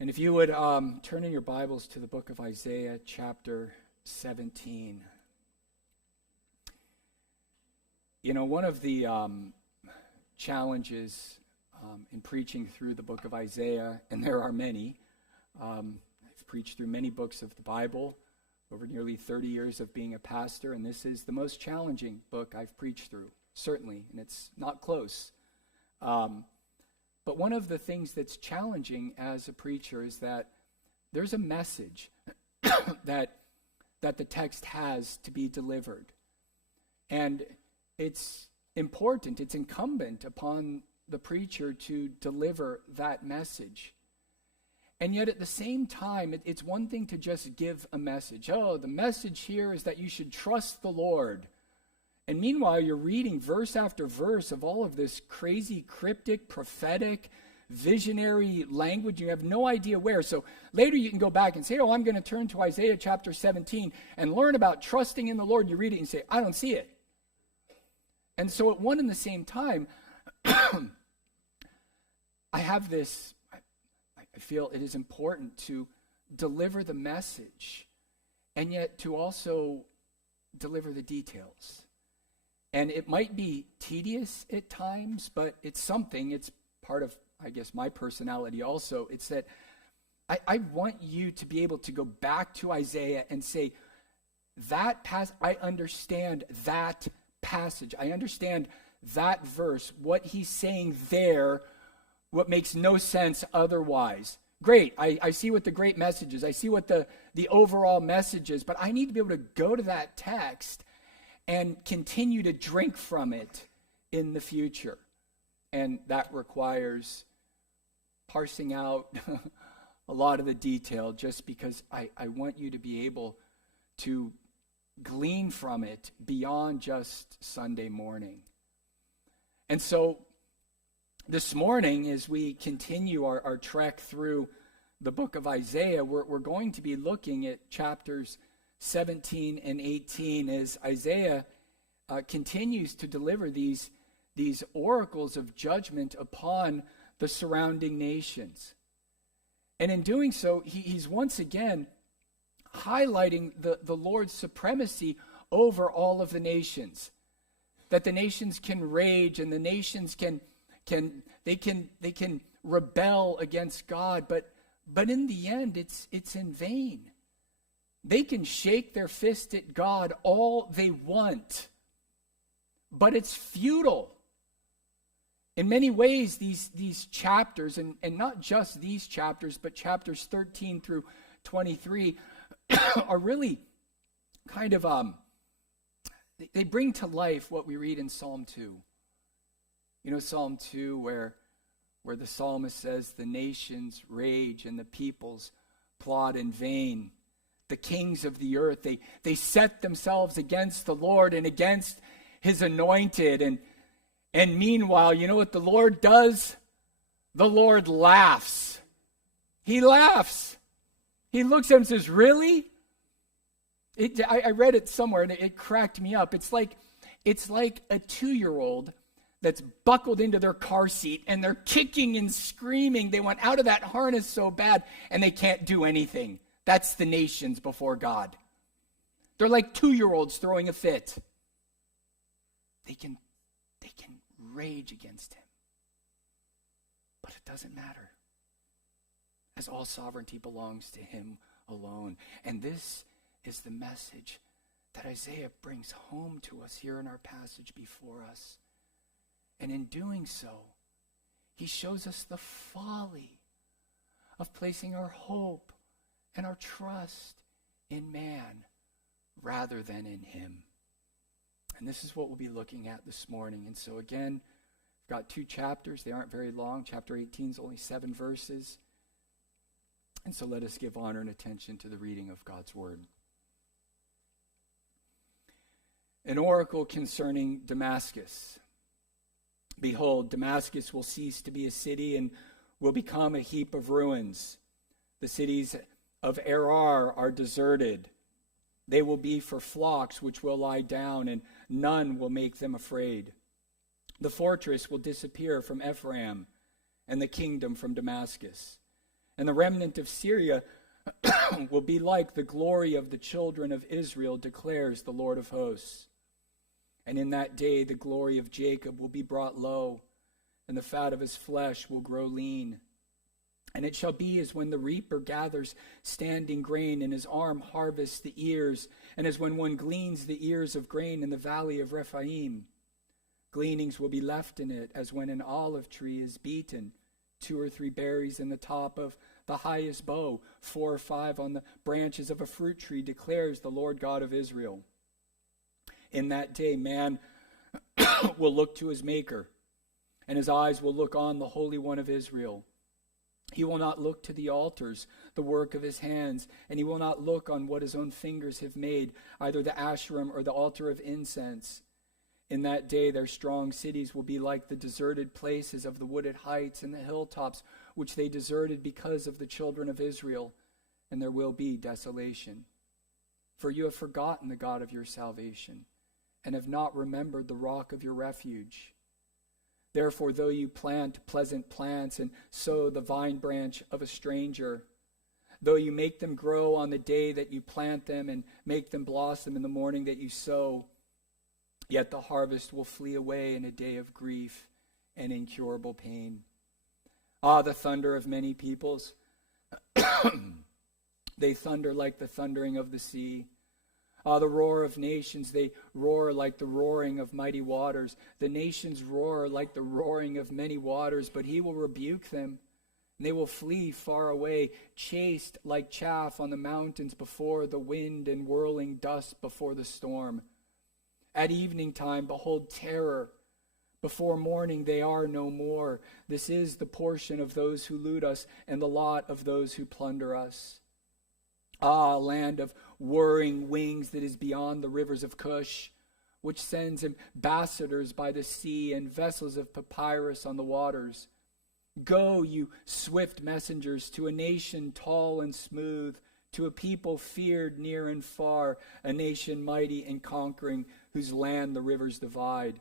And if you would turn in your Bibles to the book of Isaiah, chapter 17. You know, one of the challenges in preaching through the book of Isaiah, and there are many, I've preached through many books of the Bible over nearly 30 years of being a pastor, and this is the most challenging book I've preached through, certainly, and it's not close. But one of the things that's challenging as a preacher is that there's a message that the text has to be delivered. And it's important, it's incumbent upon the preacher to deliver that message. And yet at the same time, it's one thing to just give a message. Oh, the message here is that you should trust the Lord. And meanwhile, you're reading verse after verse of all of this crazy, cryptic, prophetic, visionary language. You have no idea where. So later you can go back and say, oh, I'm going to turn to Isaiah chapter 17 and learn about trusting in the Lord. You read it and say, I don't see it. And so at one and the same time, I have this, I feel it is important to deliver the message and yet to also deliver the details. And it might be tedious at times, but it's something. It's part of, I guess, my personality also. It's that I want you to be able to go back to Isaiah and say, I understand that passage. I understand that verse, what he's saying there, what makes no sense otherwise. Great, I see what the great message is. I see what the overall message is, but I need to be able to go to that text and continue to drink from it in the future. And that requires parsing out a lot of the detail just because I want you to be able to glean from it beyond just Sunday morning. And so this morning, as we continue our trek through the book of Isaiah, we're going to be looking at chapters 17 and 18 as Isaiah continues to deliver these oracles of judgment upon the surrounding nations. And in doing so, he's once again highlighting the Lord's supremacy over all of the nations. That the nations can rage and the nations can rebel against God, but in the end it's in vain. They can shake their fist at God all they want, but it's futile. In many ways, these chapters, and not just these chapters, but chapters 13 through 23, are really kind of, they bring to life what we read in Psalm 2. You know, Psalm 2, where the psalmist says, the nations rage and the peoples plot in vain. The kings of the earth, they set themselves against the Lord and against his anointed. And meanwhile, you know what the Lord does? The Lord laughs. He laughs. He looks at him and says, really? I read it somewhere and it cracked me up. It's like a 2-year-old that's buckled into their car seat and they're kicking and screaming. They want out of that harness so bad and they can't do anything. That's the nations before God. They're like 2-year-olds throwing a fit. They can rage against him. But it doesn't matter, as all sovereignty belongs to him alone. And this is the message that Isaiah brings home to us here in our passage before us. And in doing so, he shows us the folly of placing our hope and our trust in man rather than in him. And this is what we'll be looking at this morning. And so again, we've got 2 chapters. They aren't very long. Chapter 18 is only 7 verses. And so let us give honor and attention to the reading of God's word. An oracle concerning Damascus. Behold, Damascus will cease to be a city and will become a heap of ruins. The cities of Arar are deserted. They will be for flocks which will lie down, and none will make them afraid. The fortress will disappear from Ephraim, and the kingdom from Damascus. And the remnant of Syria will be like the glory of the children of Israel, declares the Lord of hosts. And in that day the glory of Jacob will be brought low, and the fat of his flesh will grow lean. And it shall be as when the reaper gathers standing grain, and his arm harvests the ears, and as when one gleans the ears of grain in the valley of Rephaim. Gleanings will be left in it, as when an olive tree is beaten, 2 or 3 berries in the top of the highest bough, 4 or 5 on the branches of a fruit tree, declares the Lord God of Israel. In that day man will look to his Maker, and his eyes will look on the Holy One of Israel. He will not look to the altars, the work of his hands, and he will not look on what his own fingers have made, either the Asherim or the altar of incense. In that day their strong cities will be like the deserted places of the wooded heights and the hilltops, which they deserted because of the children of Israel, and there will be desolation. For you have forgotten the God of your salvation, and have not remembered the rock of your refuge. Therefore, though you plant pleasant plants and sow the vine branch of a stranger, though you make them grow on the day that you plant them and make them blossom in the morning that you sow, yet the harvest will flee away in a day of grief and incurable pain. Ah, the thunder of many peoples. They thunder like the thundering of the sea. Ah, the roar of nations, they roar like the roaring of mighty waters. The nations roar like the roaring of many waters, but he will rebuke them, and they will flee far away, chased like chaff on the mountains before the wind and whirling dust before the storm. At evening time, behold terror. Before morning they are no more. This is the portion of those who loot us, and the lot of those who plunder us. Ah, land of whirring wings that is beyond the rivers of Cush, which sends ambassadors by the sea and vessels of papyrus on the waters. Go, you swift messengers, to a nation tall and smooth, to a people feared near and far, a nation mighty and conquering, whose land the rivers divide.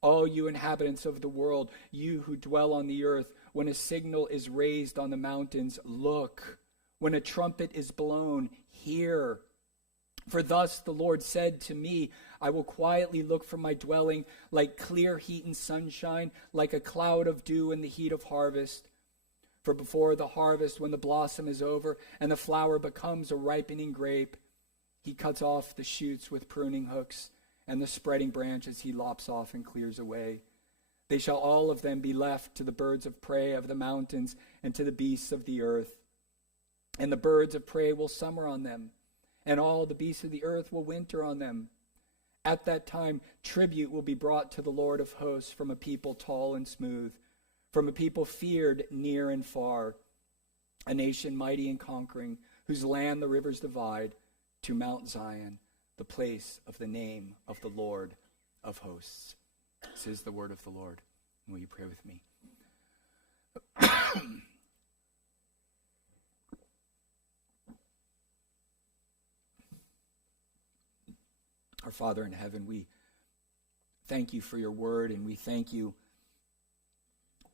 All you inhabitants of the world, you who dwell on the earth, when a signal is raised on the mountains, look. When a trumpet is blown, hear. For thus the Lord said to me, I will quietly look from my dwelling like clear heat and sunshine, like a cloud of dew in the heat of harvest. For before the harvest, when the blossom is over and the flower becomes a ripening grape, he cuts off the shoots with pruning hooks, and the spreading branches he lops off and clears away. They shall all of them be left to the birds of prey of the mountains and to the beasts of the earth. And the birds of prey will summer on them, and all the beasts of the earth will winter on them. At that time, tribute will be brought to the Lord of hosts from a people tall and smooth, from a people feared near and far, a nation mighty and conquering, whose land the rivers divide, to Mount Zion, the place of the name of the Lord of hosts. This is the word of the Lord. Will you pray with me? Our Father in heaven, we thank you for your word, and we thank you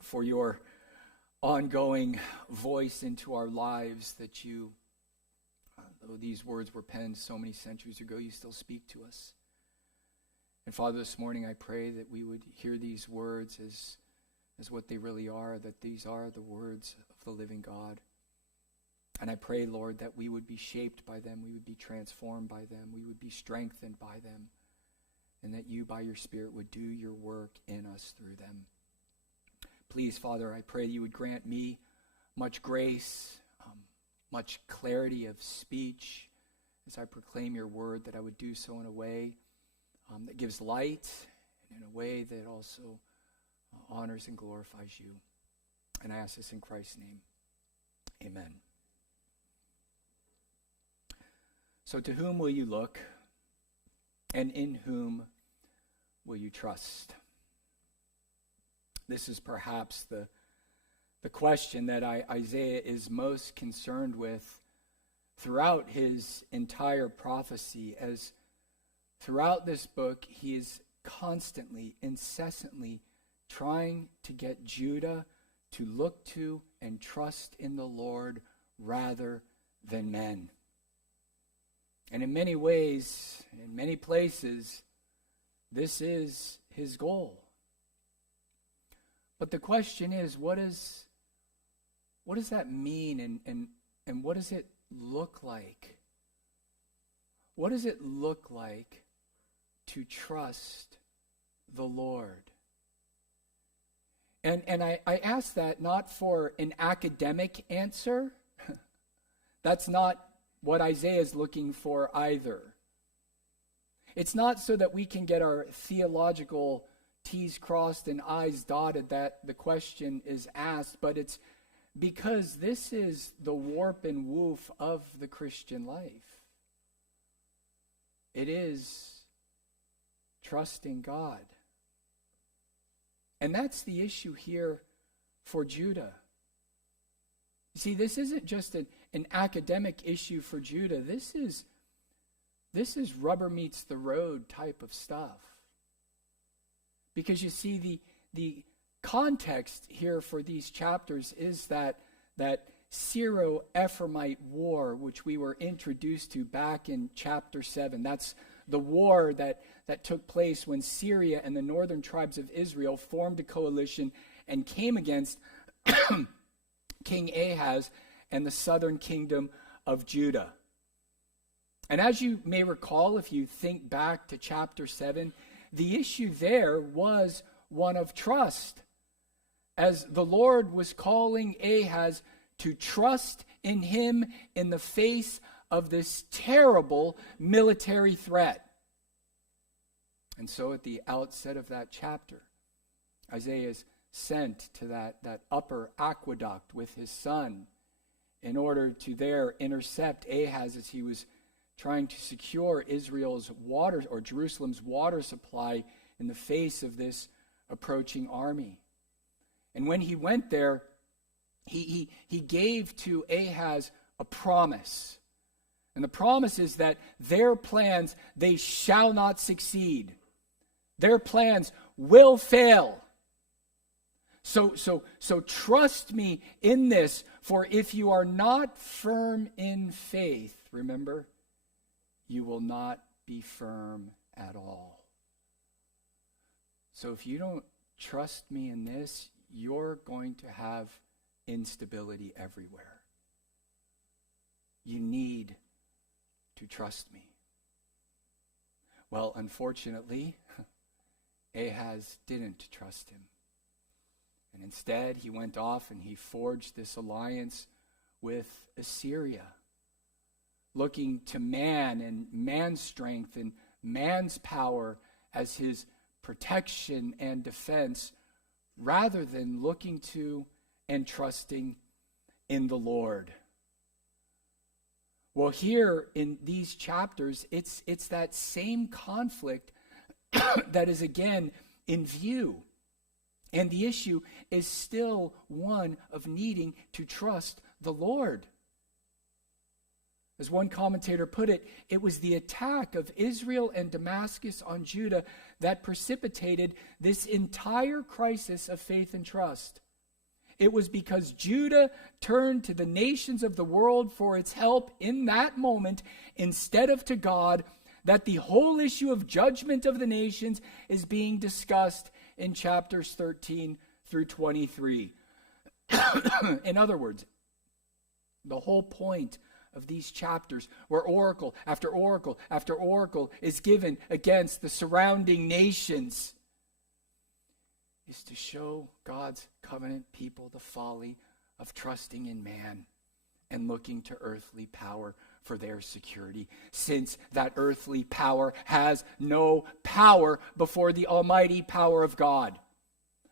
for your ongoing voice into our lives, that you, though these words were penned so many centuries ago, you still speak to us. And Father, this morning I pray that we would hear these words as what they really are, that these are the words of the living God. And I pray, Lord, that we would be shaped by them, we would be transformed by them, we would be strengthened by them, and that you, by your Spirit, would do your work in us through them. Please, Father, I pray you would grant me much grace, much clarity of speech as I proclaim your word, that I would do so in a way that gives light, and in a way that also honors and glorifies you. And I ask this in Christ's name. Amen. So to whom will you look, and in whom will you trust? This is perhaps the question that Isaiah is most concerned with throughout his entire prophecy, as throughout this book he is constantly, incessantly trying to get Judah to look to and trust in the Lord rather than men. And in many ways, in many places, this is his goal. But the question is, what does that mean, and what does it look like? What does it look like to trust the Lord? And I ask that not for an academic answer. That's not what Isaiah is looking for either. It's not so that we can get our theological T's crossed and I's dotted that the question is asked, but it's because this is the warp and woof of the Christian life. It is trusting God. And that's the issue here for Judah. You see, this isn't just an academic issue for Judah. This is rubber meets the road type of stuff. Because you see, the context here for these chapters is that Syro-Ephraimite war, which we were introduced to back in chapter 7. That's the war that took place when Syria and the northern tribes of Israel formed a coalition and came against King Ahaz and the southern kingdom of Judah. And as you may recall, if you think back to chapter 7, the issue there was one of trust, as the Lord was calling Ahaz to trust in him in the face of this terrible military threat. And so at the outset of that chapter, Isaiah is sent to that upper aqueduct with his son in order to there intercept Ahaz as he was trying to secure Israel's water, or Jerusalem's water supply, in the face of this approaching army. And when he went there, he gave to Ahaz a promise. And the promise is that their plans, they shall not succeed. Their plans will fail. So trust me in this, for if you are not firm in faith, remember, you will not be firm at all. So if you don't trust me in this, you're going to have instability everywhere. You need to trust me. Well, unfortunately, Ahaz didn't trust him. And instead, he went off and he forged this alliance with Assyria, looking to man and man's strength and man's power as his protection and defense, rather than looking to and trusting in the Lord. Well, here in these chapters, it's that same conflict that is again in view. And the issue is still one of needing to trust the Lord. As one commentator put it, it was the attack of Israel and Damascus on Judah that precipitated this entire crisis of faith and trust. It was because Judah turned to the nations of the world for its help in that moment instead of to God that the whole issue of judgment of the nations is being discussed in chapters 13 through 23. In other words, the whole point of these chapters, where oracle after oracle after oracle is given against the surrounding nations, is to show God's covenant people the folly of trusting in man and looking to earthly power for their security, since that earthly power has no power before the almighty power of God.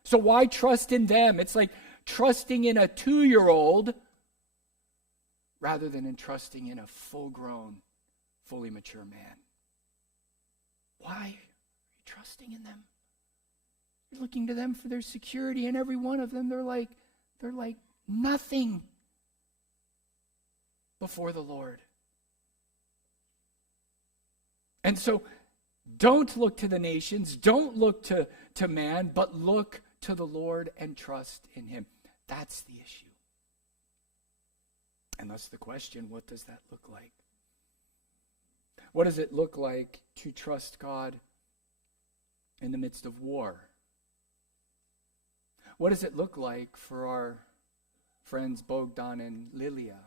So why trust in them? It's like trusting in a 2-year-old rather than in trusting in a full-grown, fully mature man. Why are you trusting in them? You're looking to them for their security, and every one of them, they're like nothing before the Lord. And so don't look to the nations, don't look to man, but look to the Lord and trust in him. That's the issue. And that's the question, what does that look like? What does it look like to trust God in the midst of war? What does it look like for our friends Bogdan and Lilia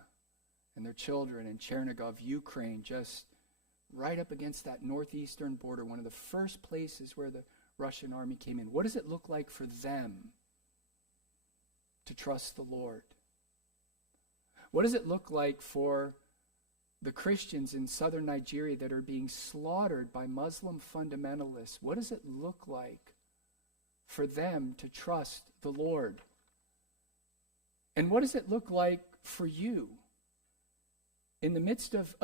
and their children in Chernigov, Ukraine, just right up against that northeastern border, one of the first places where the Russian army came in? What does it look like for them to trust the Lord? What does it look like for the Christians in southern Nigeria that are being slaughtered by Muslim fundamentalists? What does it look like for them to trust the Lord? And what does it look like for you in the midst of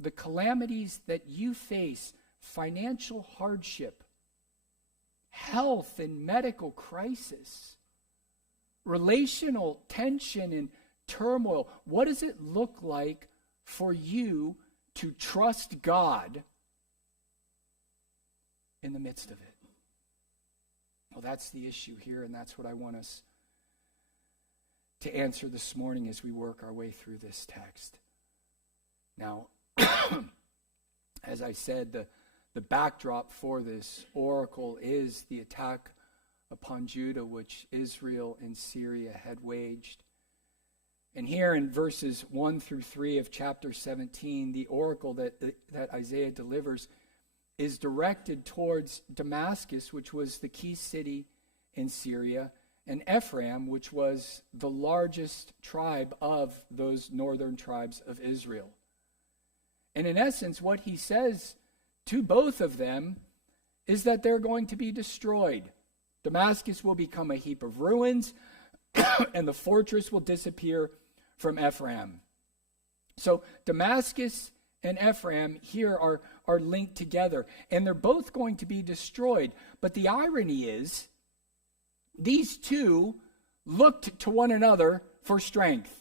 the calamities that you face, financial hardship, health and medical crisis, relational tension and turmoil? What does it look like for you to trust God in the midst of it? Well, that's the issue here, and that's what I want us to answer this morning as we work our way through this text. Now, as I said, the backdrop for this oracle is the attack upon Judah, which Israel and Syria had waged. And here in verses 1 through 3 of chapter 17, the oracle that Isaiah delivers is directed towards Damascus, which was the key city in Syria, and Ephraim, which was the largest tribe of those northern tribes of Israel. And in essence, what he says to both of them is that they're going to be destroyed. Damascus will become a heap of ruins, and the fortress will disappear from Ephraim. So Damascus and Ephraim here are linked together, and they're both going to be destroyed. But the irony is, these two looked to one another for strength.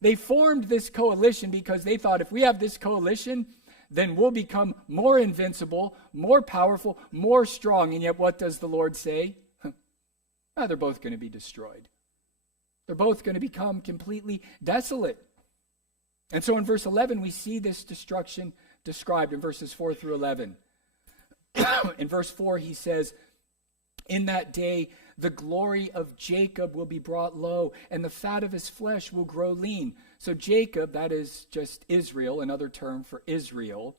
They formed this coalition because they thought, if we have this coalition, then we'll become more invincible, more powerful, more strong. And yet what does the Lord say? They're both going to be destroyed. They're both going to become completely desolate. And so in verse 11, we see this destruction described in verses 4 through 11. In verse 4, he says, "In that day, the glory of Jacob will be brought low, and the fat of his flesh will grow lean." So Jacob, that is just Israel, another term for Israel,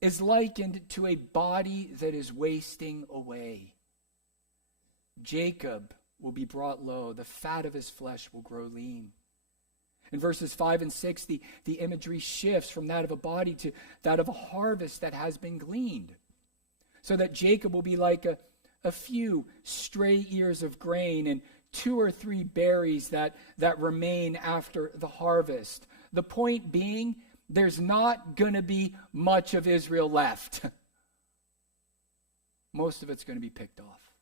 is likened to a body that is wasting away. Jacob will be brought low. The fat of his flesh will grow lean. In verses 5 and 6, the imagery shifts from that of a body to that of a harvest that has been gleaned. So that Jacob will be like a few stray ears of grain and 2 or 3 berries that remain after the harvest. The point being, there's not going to be much of Israel left. Most of it's going to be picked off.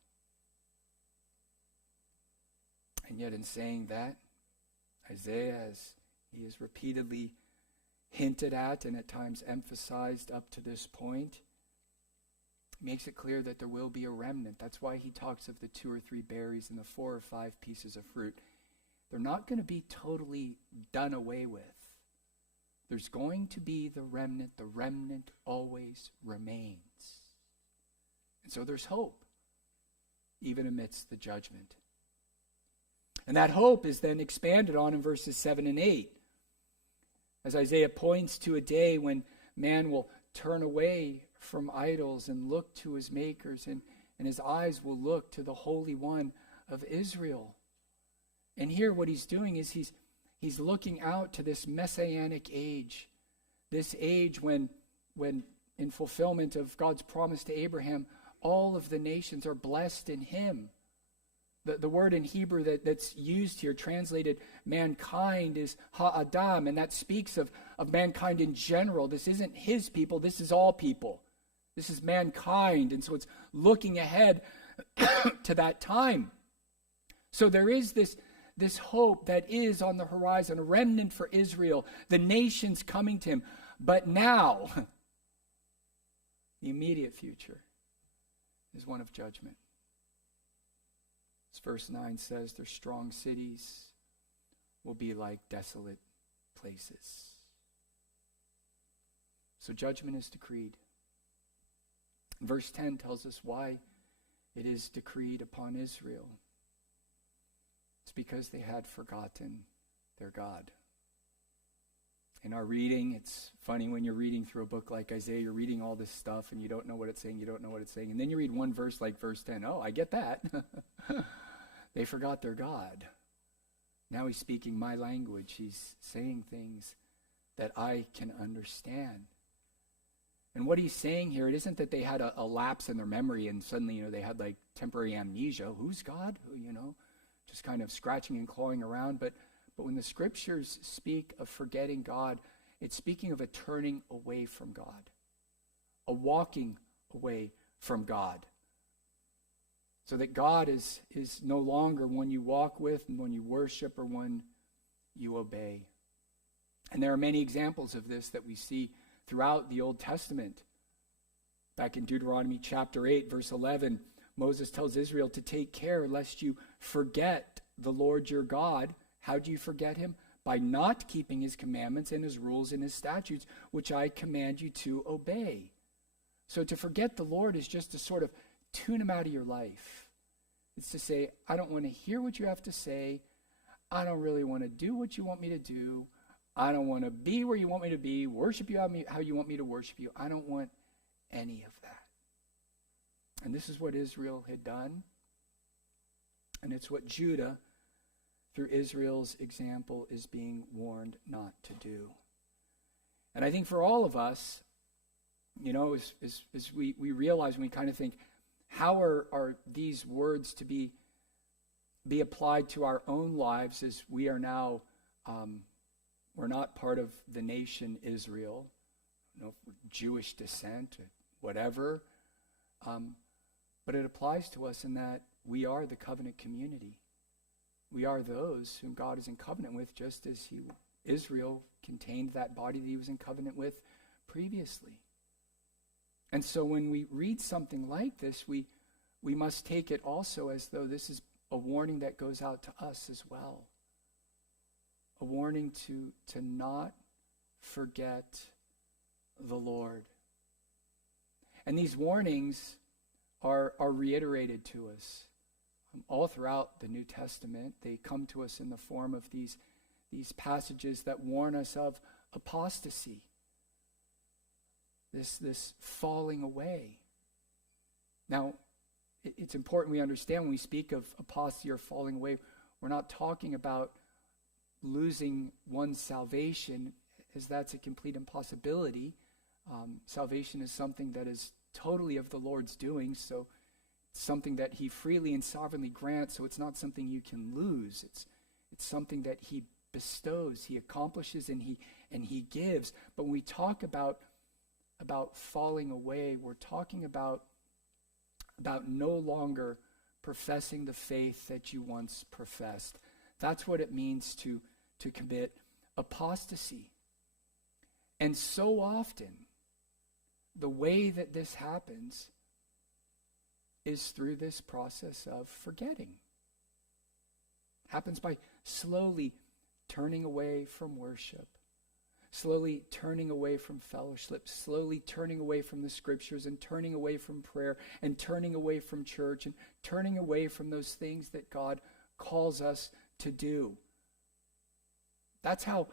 And yet in saying that, Isaiah, as he is repeatedly hinted at and at times emphasized up to this point, makes it clear that there will be a remnant. That's why he talks of the 2 or 3 berries and the 4 or 5 pieces of fruit. They're not going to be totally done away with. There's going to be the remnant. The remnant always remains. And so there's hope, even amidst the judgment. And that hope is then expanded on in verses 7 and 8. As Isaiah points to a day when man will turn away from idols and look to his makers, and his eyes will look to the Holy One of Israel. And here what he's doing is he's looking out to this messianic age, this age when in fulfillment of God's promise to Abraham, all of the nations are blessed in him. The word in Hebrew that's used here, translated mankind, is ha'adam, and that speaks of mankind in general. This isn't his people, this is all people. This is mankind, and so it's looking ahead to that time. So there is this hope that is on the horizon, a remnant for Israel, the nations coming to him. But now, the immediate future is one of judgment. As verse 9 says, their strong cities will be like desolate places. So judgment is decreed. Verse 10 tells us why it is decreed upon Israel. It's because they had forgotten their God. In our reading, it's funny when you're reading through a book like Isaiah, you're reading all this stuff and you don't know what it's saying, and then you read one verse like verse 10. Oh, I get that. They forgot their God. Now he's speaking my language. He's saying things that I can understand. And what he's saying here, it isn't that they had a lapse in their memory and suddenly, they had like temporary amnesia. Who's God? Just kind of scratching and clawing around. But when the scriptures speak of forgetting God, it's speaking of a turning away from God, a walking away from God. So that God is no longer one you walk with and one you worship or one you obey. And there are many examples of this that we see throughout the Old Testament. Back in Deuteronomy chapter 8, verse 11, Moses tells Israel to take care lest you forget the Lord your God. How do you forget him? By not keeping his commandments and his rules and his statutes, which I command you to obey. So to forget the Lord is just to sort of tune him out of your life. It's to say, I don't want to hear what you have to say. I don't really want to do what you want me to do. I don't want to be where you want me to be, worship you how you want me to worship you. I don't want any of that. And this is what Israel had done. And it's what Judah, through Israel's example, is being warned not to do. And I think for all of us, as we realize, when we kind of think, how are these words to be applied to our own lives as we are now, we're not part of the nation Israel, Jewish descent, whatever. But it applies to us in that we are the covenant community. We are those whom God is in covenant with, just as Israel contained that body that he was in covenant with previously. And so when we read something like this, we must take it also as though this is a warning that goes out to us as well. A warning to not forget the Lord. And these warnings are reiterated to us all throughout the New Testament. They come to us in the form of these passages that warn us of apostasy. This falling away. Now, it's important we understand when we speak of apostasy or falling away, we're not talking about losing one's salvation, as that's a complete impossibility. Salvation is something that is totally of the Lord's doing, so it's something that he freely and sovereignly grants, so it's not something you can lose. It's something that he bestows, he accomplishes, and he gives. But when we talk about falling away, we're talking about no longer professing the faith that you once professed. That's what it means to commit apostasy. And so often, the way that this happens is through this process of forgetting. It happens by slowly turning away from worship, slowly turning away from fellowship, slowly turning away from the scriptures, and turning away from prayer, and turning away from church, and turning away from those things that God calls us to do. That's how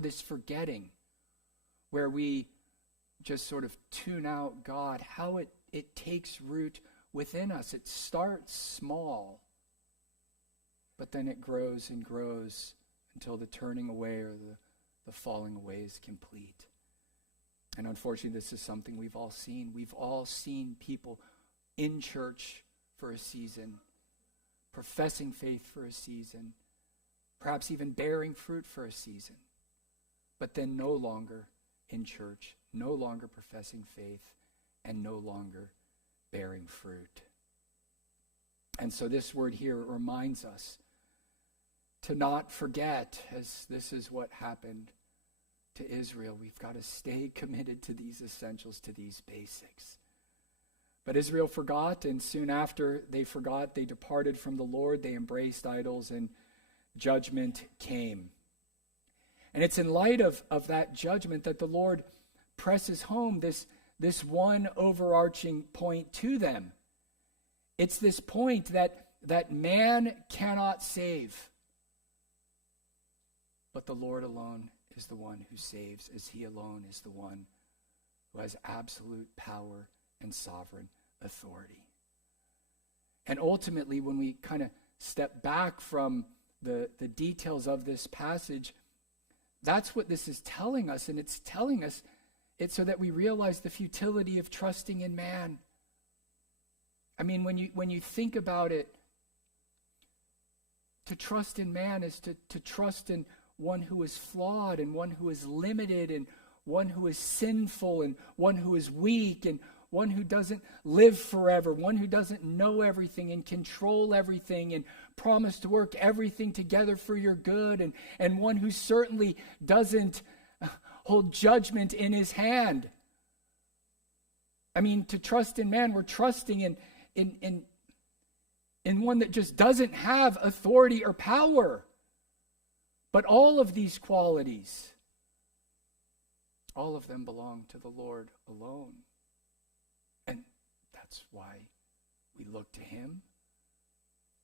this forgetting, where we just sort of tune out God, how it takes root within us. It starts small, but then it grows and grows until the turning away or the falling away is complete. And unfortunately, this is something we've all seen. We've all seen people in church for a season, professing faith for a season, perhaps even bearing fruit for a season, but then no longer in church, no longer professing faith, and no longer bearing fruit. And so this word here reminds us to not forget, as this is what happened to Israel. We've got to stay committed to these essentials, to these basics. But Israel forgot, and soon after they forgot, they departed from the Lord. They embraced idols, and judgment came. And it's in light of that judgment that the Lord presses home this one overarching point to them. It's this point that man cannot save, but the Lord alone is the one who saves, as he alone is the one who has absolute power and sovereign authority. And ultimately, when we kind of step back from the details of this passage, that's what this is telling us. And it's telling us it so that we realize the futility of trusting in man. I mean, when you think about it, to trust in man is to trust in one who is flawed and one who is limited and one who is sinful and one who is weak and one who doesn't live forever, one who doesn't know everything and control everything and promise to work everything together for your good, and one who certainly doesn't hold judgment in his hand. I mean, to trust in man, we're trusting in one that just doesn't have authority or power. But all of these qualities, all of them belong to the Lord alone. And that's why we look to him,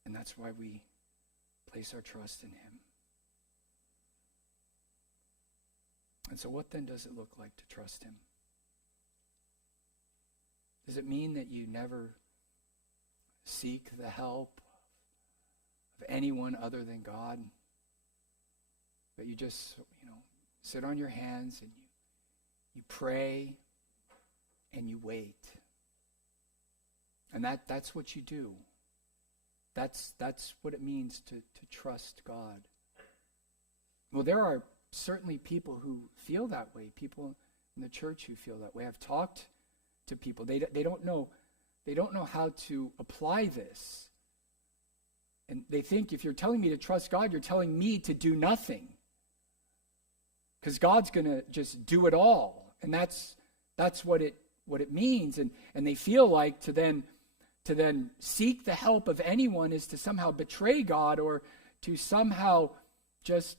and that's why we place our trust in him. And so what then does it look like to trust him? Does it mean that you never seek the help of anyone other than God? That you just, sit on your hands and you pray and you wait. And that's what you do. That's what it means to trust God. Well, there are certainly people who feel that way, people in the church who feel that way. I've talked to people. They don't know how to apply this. And they think if you're telling me to trust God, you're telling me to do nothing. Because God's going to just do it all. And that's what it means. And they feel like to then seek the help of anyone is to somehow betray God or to somehow just,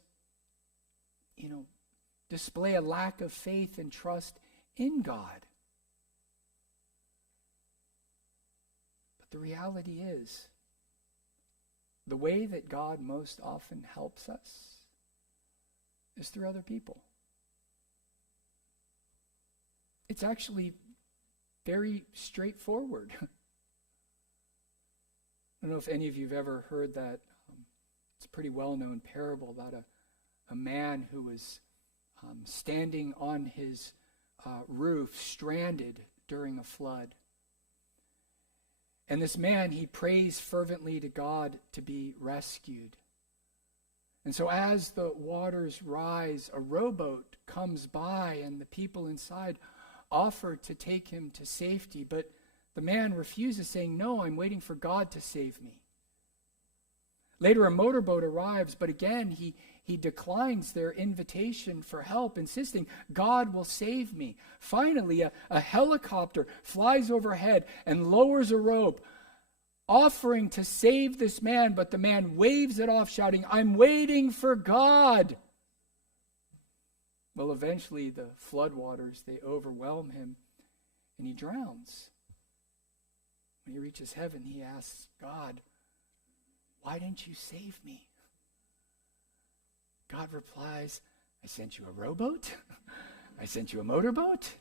display a lack of faith and trust in God. But the reality is, the way that God most often helps us is through other people. It's actually very straightforward. I don't know if any of you have ever heard that. It's a pretty well-known parable about a man who was standing on his roof, stranded during a flood. And this man, he prays fervently to God to be rescued. And so as the waters rise, a rowboat comes by and the people inside offer to take him to safety. But the man refuses, saying, "No, I'm waiting for God to save me." Later, a motorboat arrives, but again, he declines their invitation for help, insisting, "God will save me." Finally, a helicopter flies overhead and lowers a rope, offering to save this man, but the man waves it off, shouting, "I'm waiting for God." Well, eventually the floodwaters, they overwhelm him, and he drowns. When he reaches heaven, he asks God, "Why didn't you save me?" God replies, "I sent you a rowboat, I sent you a motorboat,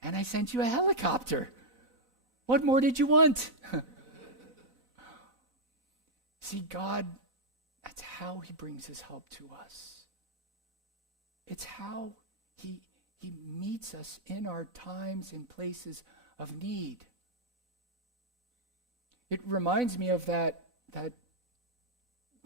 and I sent you a helicopter. What more did you want?" See, God, that's how he brings his help to us. It's how he meets us in our times and places of need. It reminds me of that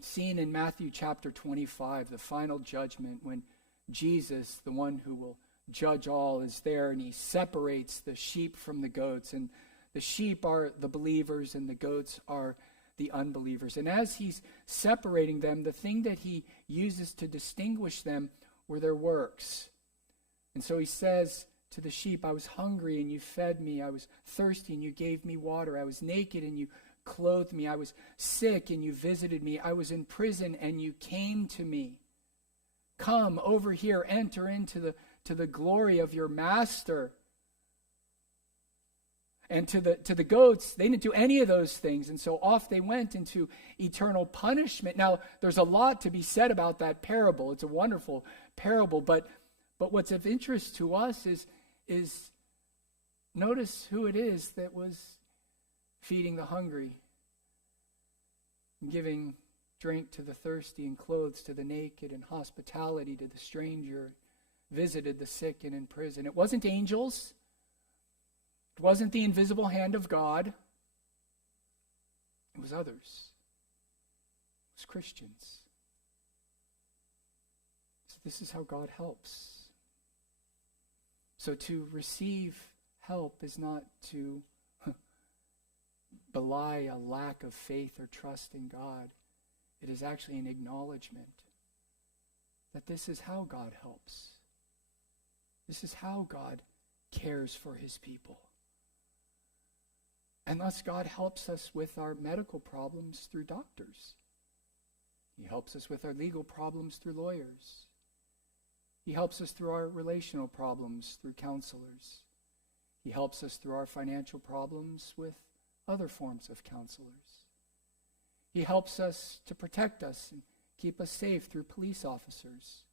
scene in Matthew chapter 25, the final judgment, when Jesus, the one who will judge all, is there, and he separates the sheep from the goats. And the sheep are the believers and the goats are the unbelievers. And as he's separating them, the thing that he uses to distinguish them were their works. And so he says to the sheep. I was hungry and you fed me. I was thirsty and you gave me water. I was naked and you clothed me. I was sick and you visited me. I was in prison and you came to me. Come over here, enter into the glory of your master. And to the goats, they didn't do any of those things. And so off they went into eternal punishment. Now, there's a lot to be said about that parable. It's a wonderful parable. But what's of interest to us is notice who it is that was feeding the hungry, and giving drink to the thirsty, and clothes to the naked, and hospitality to the stranger, visited the sick and in prison. It wasn't angels. It wasn't the invisible hand of God. It was others. It was Christians. So this is how God helps. So to receive help is not to belie a lack of faith or trust in God. It is actually an acknowledgement that this is how God helps. This is how God cares for his people. And thus God helps us with our medical problems through doctors. He helps us with our legal problems through lawyers. He helps us through our relational problems through counselors. He helps us through our financial problems with other forms of counselors. He helps us to protect us and keep us safe through police officers.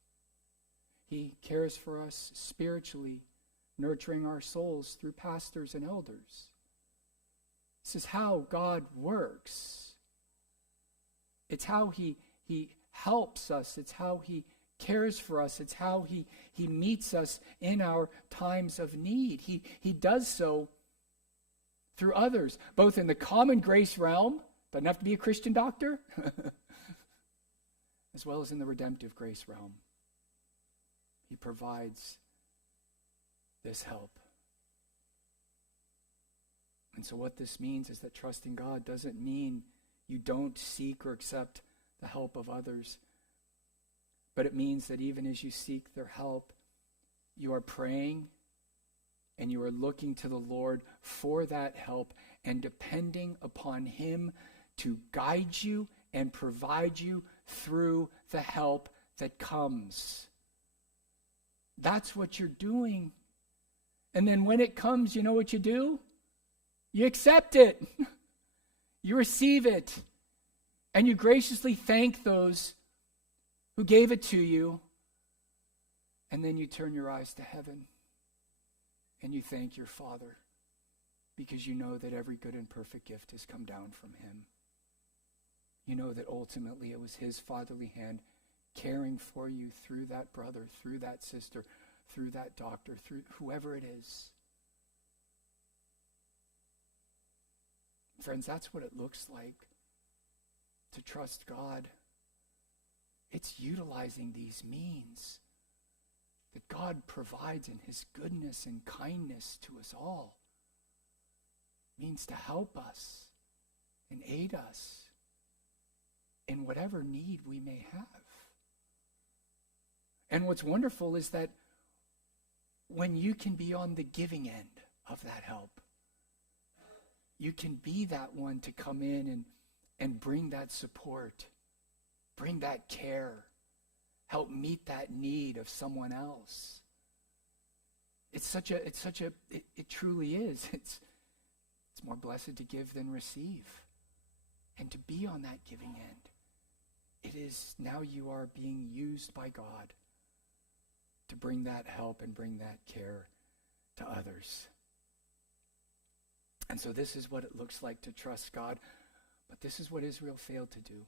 He cares for us spiritually, nurturing our souls through pastors and elders. This is how God works. It's how he helps us. It's how he cares for us. It's how he meets us in our times of need. He does so through others, both in the common grace realm, doesn't have to be a Christian doctor, as well as in the redemptive grace realm. He provides this help. And so what this means is that trusting God doesn't mean you don't seek or accept the help of others. But it means that even as you seek their help, you are praying and you are looking to the Lord for that help and depending upon him to guide you and provide you through the help that comes. That's what you're doing. And then when it comes, you know what you do? You accept it. You receive it. And you graciously thank those who gave it to you. And then you turn your eyes to heaven. And you thank your Father. Because you know that every good and perfect gift has come down from him. You know that ultimately it was his fatherly hand caring for you through that brother, through that sister, through that doctor, through whoever it is. Friends, that's what it looks like to trust God. It's utilizing these means that God provides in his goodness and kindness to us all. It means to help us and aid us in whatever need we may have. And what's wonderful is that when you can be on the giving end of that help, you can be that one to come in and bring that support, bring that care, help meet that need of someone else. It truly is. It's more blessed to give than receive. And to be on that giving end, it is now you are being used by God to bring that help and bring that care to others. And so this is what it looks like to trust God. But this is what Israel failed to do.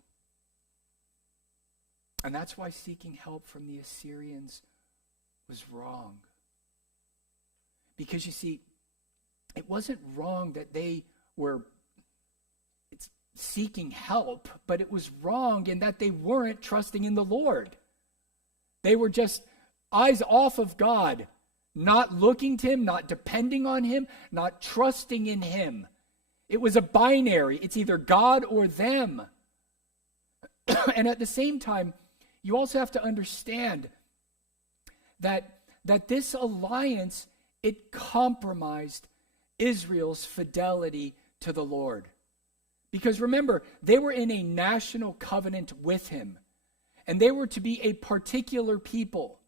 And that's why seeking help from the Assyrians was wrong. Because you see, it wasn't wrong that they were seeking help, but it was wrong in that they weren't trusting in the Lord. They were just eyes off of God, not looking to him, not depending on him, not trusting in him. It was a binary. It's either God or them. And at the same time, you also have to understand that this alliance it compromised Israel's fidelity to the Lord. Because remember, they were in a national covenant with him, and they were to be a particular people.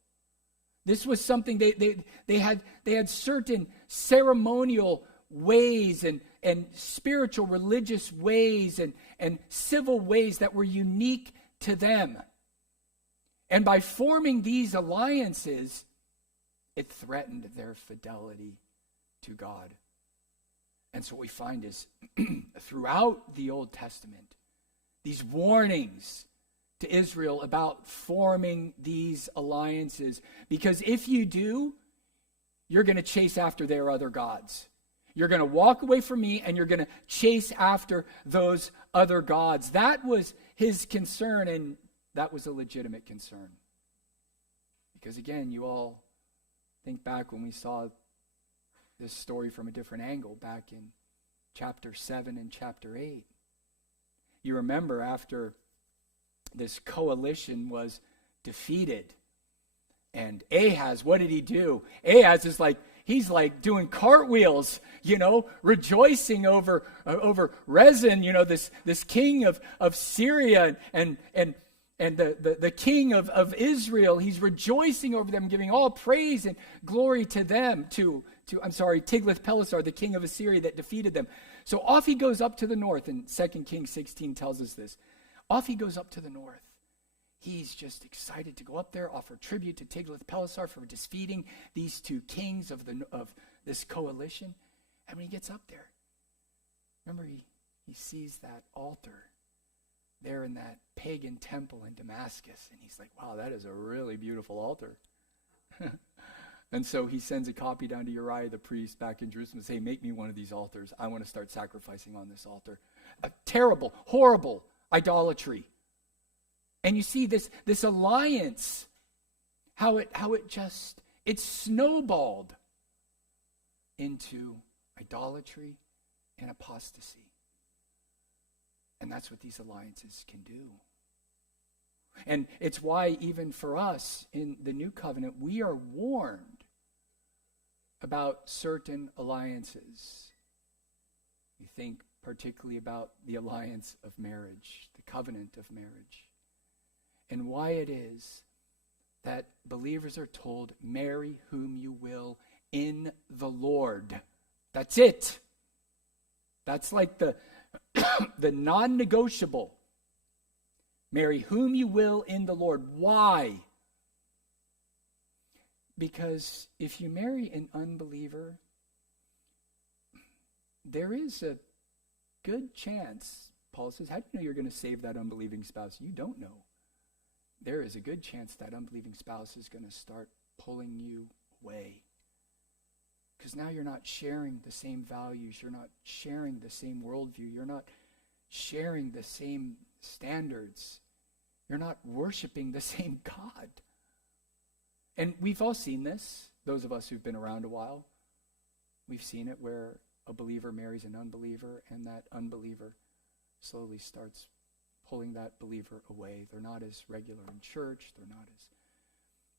This was something they had certain ceremonial ways and spiritual religious ways and civil ways that were unique to them. And by forming these alliances, it threatened their fidelity to God. And so what we find is throughout the Old Testament, these warnings to Israel about forming these alliances. Because if you do, you're going to chase after their other gods. You're going to walk away from me and you're going to chase after those other gods. That was his concern, and that was a legitimate concern. Because again, you all think back when we saw this story from a different angle back in chapter 7 and chapter 8. You remember after this coalition was defeated, and Ahaz, what did he do? Ahaz is he's doing cartwheels, rejoicing over Rezin, this king of Syria and the king of Israel. He's rejoicing over them, giving all praise and glory to them, Tiglath-Pileser, the king of Assyria that defeated them. So off he goes up to the north, and 2 Kings 16 tells us this. Off he goes up to the north. He's just excited to go up there, offer tribute to Tiglath-Pileser for defeating these two kings of this coalition. And when he gets up there, remember he sees that altar there in that pagan temple in Damascus. And he's like, wow, that is a really beautiful altar. And so he sends a copy down to Uriah the priest back in Jerusalem and say, make me one of these altars. I want to start sacrificing on this altar. A terrible, horrible idolatry. And you see this alliance, how it snowballed into idolatry and apostasy. And that's what these alliances can do. And it's why even for us in the new covenant, we are warned about certain alliances. We think particularly about the alliance of marriage, the covenant of marriage, and why it is that believers are told, marry whom you will in the Lord. That's it. That's like the non-negotiable. Marry whom you will in the Lord. Why? Because if you marry an unbeliever, there is a good chance, Paul says, how do you know you're going to save that unbelieving spouse? You don't know. There is a good chance that unbelieving spouse is going to start pulling you away. Because now you're not sharing the same values. You're not sharing the same worldview. You're not sharing the same standards. You're not worshiping the same God. And we've all seen this, those of us who've been around a while. We've seen it where a believer marries an unbeliever, and that unbeliever slowly starts pulling that believer away. They're not as regular in church. They're not as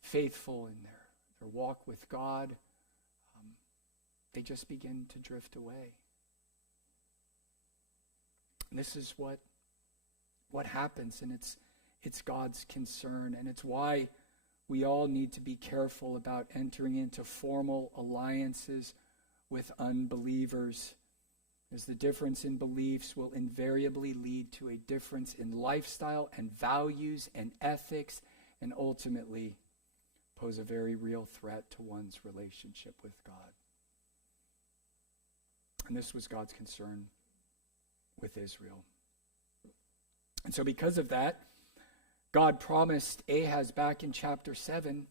faithful in their walk with God. They just begin to drift away. And this is what happens, and it's God's concern, and it's why we all need to be careful about entering into formal alliances with unbelievers, as the difference in beliefs will invariably lead to a difference in lifestyle and values and ethics, and ultimately pose a very real threat to one's relationship with God. And this was God's concern with Israel. And so because of that, God promised Ahaz back in chapter 7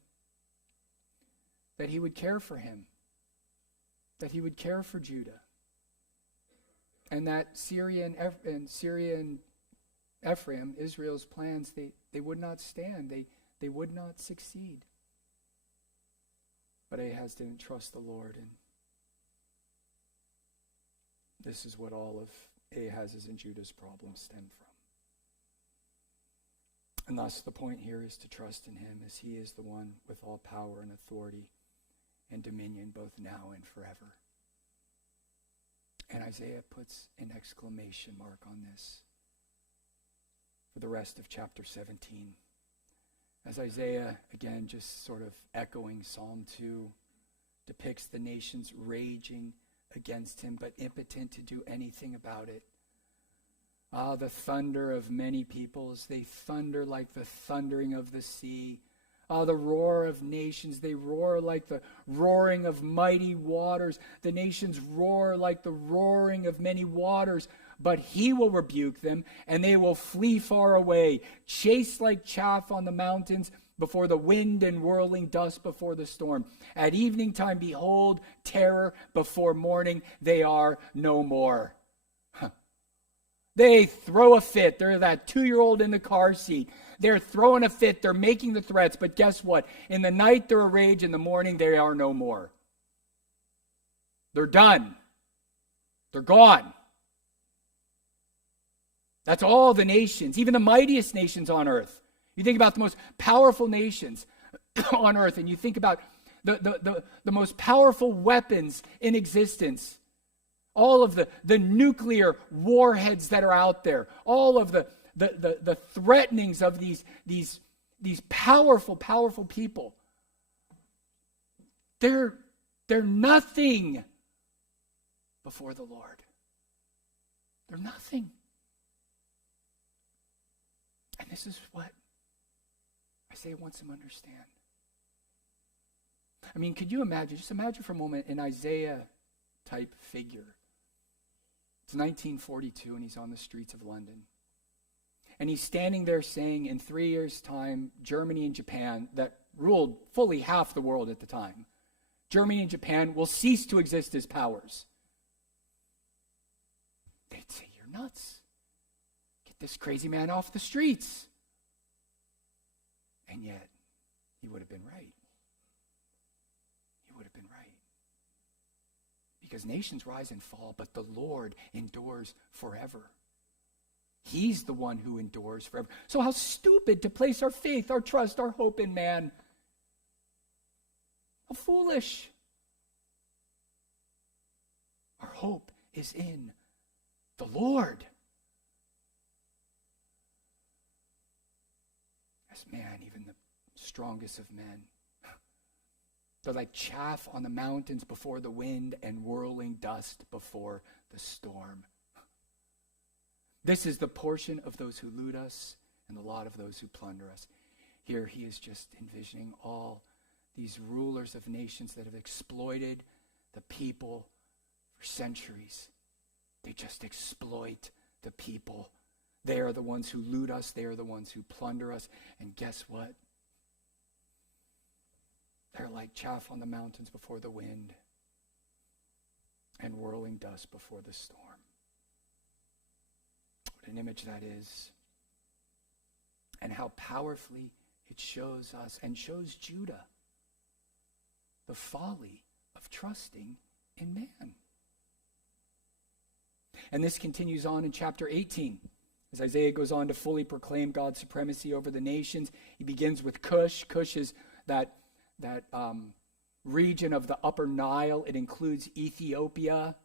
that he would care for him, that he would care for Judah, and that Syria and Ephraim, Israel's plans, they would not stand, they would not succeed. But Ahaz didn't trust the Lord, and this is what all of Ahaz's and Judah's problems stem from. And thus the point here is to trust in him, as he is the one with all power and authority and dominion both now and forever. And Isaiah puts an exclamation mark on this for the rest of chapter 17. As Isaiah, again, just sort of echoing Psalm 2, depicts the nations raging against him, but impotent to do anything about it. Ah, the thunder of many peoples, they thunder like the thundering of the sea. Ah, the roar of nations, they roar like the roaring of mighty waters. The nations roar like the roaring of many waters. But he will rebuke them, and they will flee far away, chased like chaff on the mountains before the wind and whirling dust before the storm. At evening time, behold, terror. Before morning, they are no more. They throw a fit. They're that 2-year-old in the car seat. They're throwing a fit. They're making the threats. But guess what? In the night, they're a rage. In the morning, they are no more. They're done. They're gone. That's all the nations, even the mightiest nations on earth. You think about the most powerful nations on earth, and you think about the most powerful weapons in existence. All of the nuclear warheads that are out there. All of the threatenings of these powerful people. They're nothing before the Lord. They're nothing. And this is what Isaiah wants him to understand. I mean, could you imagine, just imagine for a moment an Isaiah-type figure. It's 1942 and he's on the streets of London. And he's standing there saying in 3 years' time, Germany and Japan, that ruled fully half the world at the time, Germany and Japan will cease to exist as powers. They'd say, you're nuts. This crazy man off the streets. And yet, he would have been right. He would have been right. Because nations rise and fall, but the Lord endures forever. He's the one who endures forever. So how stupid to place our faith, our trust, our hope in man. How foolish. Our hope is in the Lord. Man, even the strongest of men. They're like chaff on the mountains before the wind and whirling dust before the storm. This is the portion of those who loot us and the lot of those who plunder us. Here he is just envisioning all these rulers of nations that have exploited the people for centuries. They just exploit the people. They are the ones who loot us. They are the ones who plunder us. And guess what? They're like chaff on the mountains before the wind and whirling dust before the storm. What an image that is. And how powerfully it shows us and shows Judah the folly of trusting in man. And this continues on in chapter 18. As Isaiah goes on to fully proclaim God's supremacy over the nations, he begins with Cush. Cush is that region of the Upper Nile. It includes Ethiopia.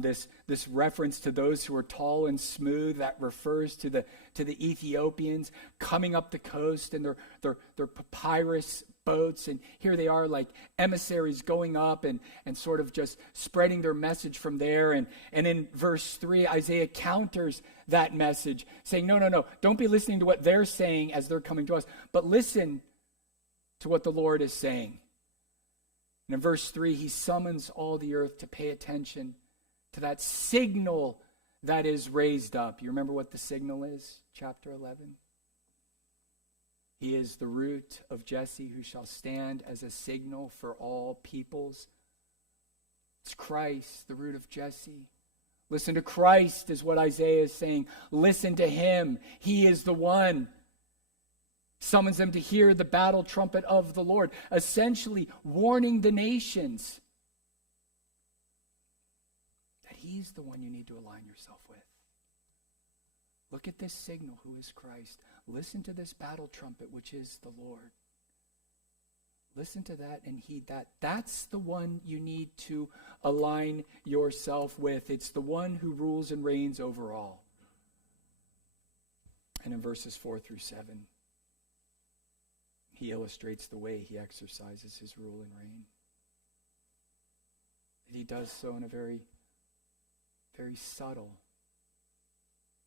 This reference to those who are tall and smooth, that refers to the Ethiopians coming up the coast in their papyrus boats, and here they are like emissaries going up and sort of just spreading their message from there. And in verse 3, Isaiah counters that message, saying, no, don't be listening to what they're saying as they're coming to us, but listen to what the Lord is saying. And in verse 3, he summons all the earth to pay attention to that signal that is raised up. You remember what the signal is? Chapter 11. He is the root of Jesse, who shall stand as a signal for all peoples. It's Christ, the root of Jesse. Listen to Christ is what Isaiah is saying. Listen to him. He is the one. Summons them to hear the battle trumpet of the Lord, essentially warning the nations that he's the one you need to align yourself with. Look at this signal, who is Christ. Listen to this battle trumpet, which is the Lord. Listen to that and heed that. That's the one you need to align yourself with. It's the one who rules and reigns over all. And in verses 4 through 7, he illustrates the way he exercises his rule and reign. And he does so in a very, very subtle,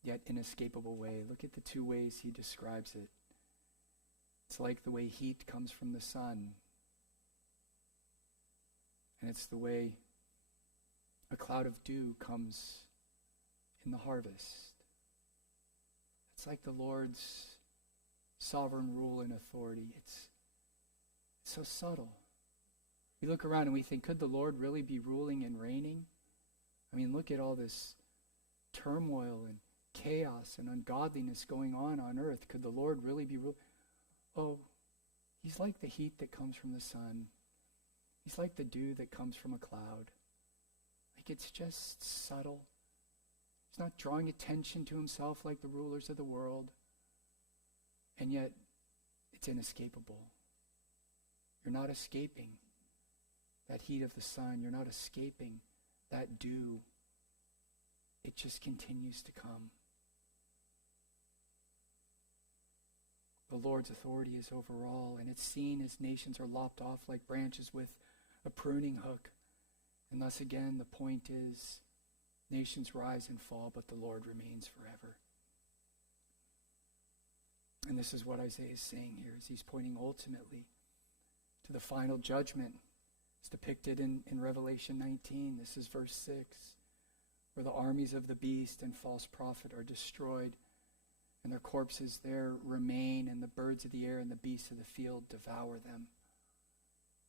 yet inescapable way. Look at the two ways he describes it. It's like the way heat comes from the sun. And it's the way a cloud of dew comes in the harvest. It's like the Lord's sovereign rule and authority. It's so subtle. We look around and we think, could the Lord really be ruling and reigning? I mean, look at all this turmoil and chaos and ungodliness going on earth. Could the Lord really be ruling? Oh, he's like the heat that comes from the sun. He's like the dew that comes from a cloud. Like, it's just subtle. He's not drawing attention to himself like the rulers of the world. And yet, it's inescapable. You're not escaping that heat of the sun. You're not escaping that dew. It just continues to come. The Lord's authority is over all, and it's seen as nations are lopped off like branches with a pruning hook. And thus again, the point is, nations rise and fall, but the Lord remains forever. And this is what Isaiah is saying here, is he's pointing ultimately to the final judgment. It's depicted in Revelation 19. This is verse 6, where the armies of the beast and false prophet are destroyed, and their corpses there remain, and the birds of the air and the beasts of the field devour them.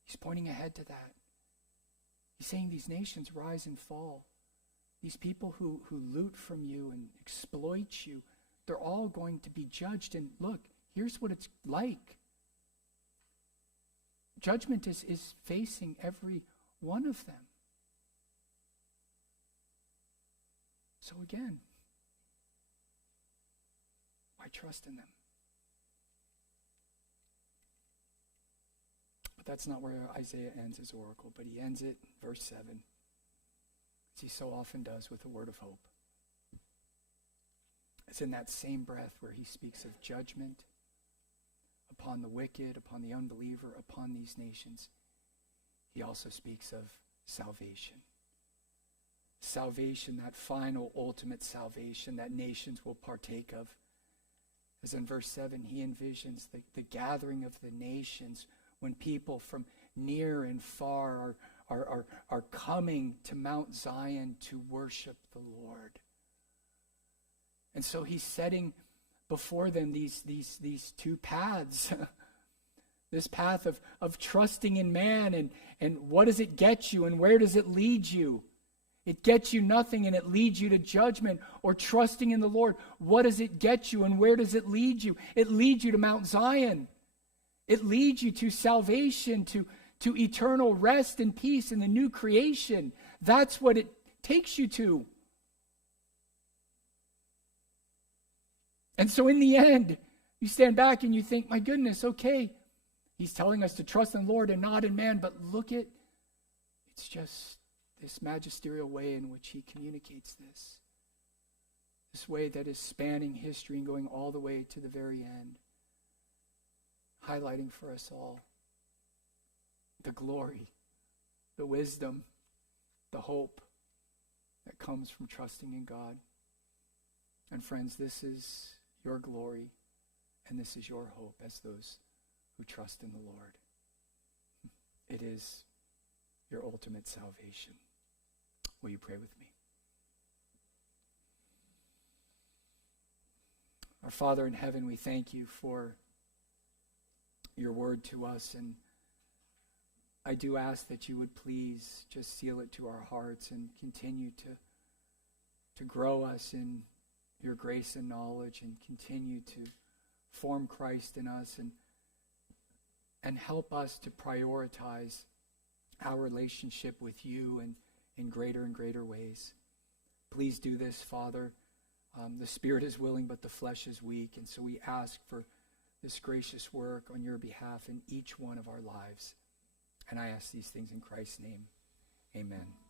He's pointing ahead to that. He's saying these nations rise and fall. These people who loot from you and exploit you, they're all going to be judged. And look, here's what it's like. Judgment is facing every one of them. So again, why trust in them? But that's not where Isaiah ends his oracle, but he ends it, verse 7, as he so often does with a word of hope. It's in that same breath where he speaks of judgment upon the wicked, upon the unbeliever, upon these nations. He also speaks of salvation. Salvation, that final, ultimate salvation that nations will partake of. As in verse 7, he envisions the gathering of the nations when people from near and far are coming to Mount Zion to worship the Lord. And so he's setting before them these two paths. This path of trusting in man, and what does it get you and where does it lead you? It gets you nothing and it leads you to judgment. Or trusting in the Lord, what does it get you and where does it lead you? It leads you to Mount Zion. It leads you to salvation, to eternal rest and peace in the new creation. That's what it takes you to. And so in the end, you stand back and you think, my goodness, okay, he's telling us to trust in the Lord and not in man, but look at, it's just this magisterial way in which he communicates this. This way that is spanning history and going all the way to the very end. Highlighting for us all the glory, the wisdom, the hope that comes from trusting in God. And friends, this is your glory and this is your hope as those who trust in the Lord. It is your ultimate salvation. Will you pray with me? Our Father in heaven, we thank you for your word to us, and I do ask that you would please just seal it to our hearts and continue to grow us in your grace and knowledge, and continue to form Christ in us, and help us to prioritize our relationship with you and in greater and greater ways. Please do this, Father. The spirit is willing, but the flesh is weak. And so we ask for this gracious work on your behalf in each one of our lives. And I ask these things in Christ's name. Amen.